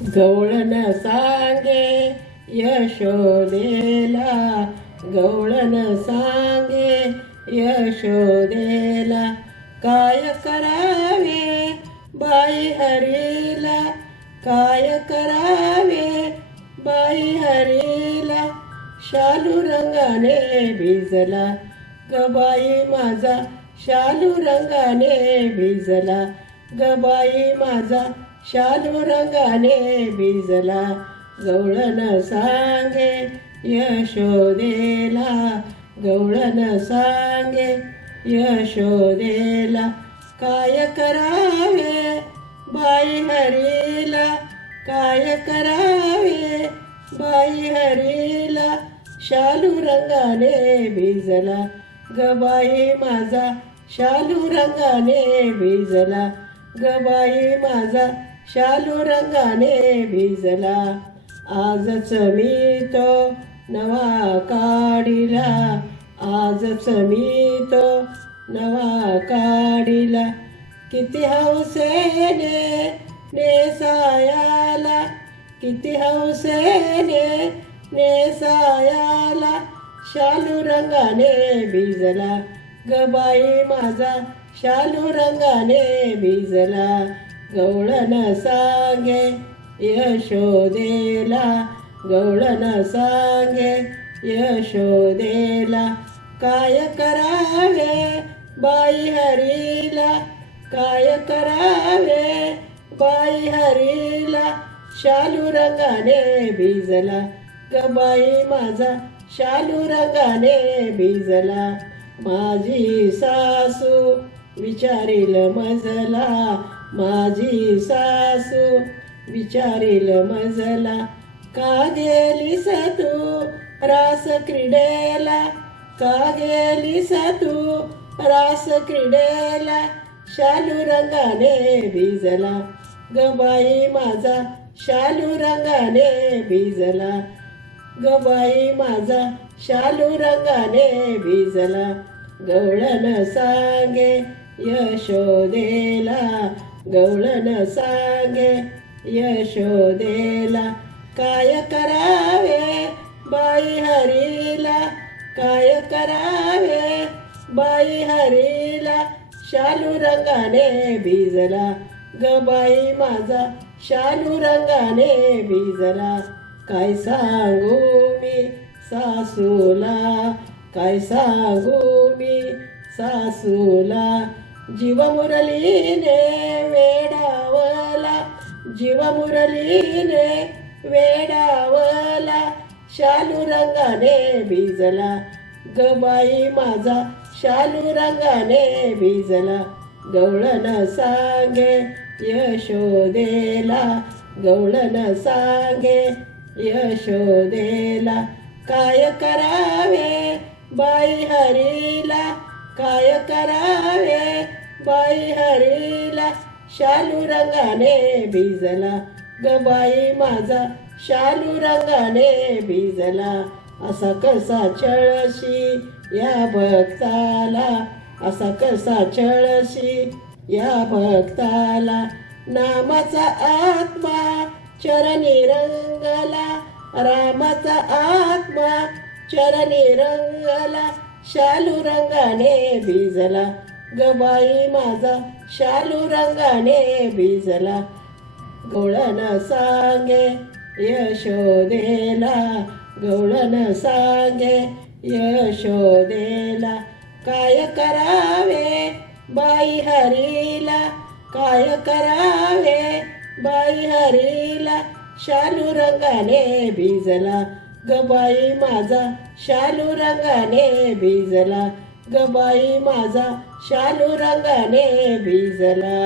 गवळण सांगे यशोदेला, गवळण सांगे यशोदेला, काय करावे बाई हरीला, काय करावे बाई हरीला, शालू रंगाने भिजला ग बाई माझा, शालू रंगाने भिजला ग बाई माझा, शालू रंगाने भिजला. गवळण सांगे यशोदेला, गवळण सांगे यशोदेला, काय करावे बाई हरीला, काय करावे बाई हरीला, शालू रंगाने भिजला ग बाई माझा, शालू रंगाने भिजला ग बाई माझा, शालू रंगाने भिजला. आजच मी तो नवा काढिला, आजच मी तो नवा काढिला, किती हौसेने नेसायाला, किती हौसेने नेसायाला, शालू रंगाने भिजला ग बाई माझा, शालू रंगाने भिजला. गवळण सांगे यशोदेला, गवळण सांगे यशोदेला, काय करावे बाई हरीला, काय करावे बाई हरीला, शालू रंगाने भिजला ग बाई माझा, शालू रंगाने भिजला. माझी सासू विचारील मजला, माझी सासू विचारील मजला, का गेलीस तू रास क्रीडेला, का गेलीस तू रास क्रीडेला, शालू रंगाने भिजला ग बाई माझा, शालू रंगाने भिजला ग बाई माझा, शालू रंगाने भिजला. गवळण सांगे यशोदेला, गवळण सांगे यशोदेला, काय करावे बाई हरीला, काय करावे बाई हरीला, शालू रंगाने भिजला ग बाई माझा, शालू रंगाने भिजला. काय सांगू मी सासूला, काय सांगू मी सासूला, जीव मुरलीने वेडावला, जीव मुरलीने वेडावला, शालू रंगाने भिजला ग बाई माझा, शालू रंगाने भिजला. गवळण सांगे यशोदेला, गवळण सांगे यशोदेला, काय करावे बाई हरीला, काय करावे बाई हरीला, शालू रंगाने भिजला ग बाई माझा, शालू रंगाने भिजला. असा कसा छळशी या भक्ताला, असा कसा छळशी या भक्ताला, नामाचा आत्मा चरणी रंगला, रामाचा आत्मा चरणी रंगला, शालू रंगाने भिजला ग बाई माझा, शालू रंगाने भिजला. गवळण सांगे यशोदेला, गवळण सांगे यशोदेला, काय करावे बाई हरीला, काय करावे बाई हरीला, शालू रंगाने भिजला ग बाई माझा, शालू रंगाने भिजला ग बाई माझा, शालू रंगाने भिजला.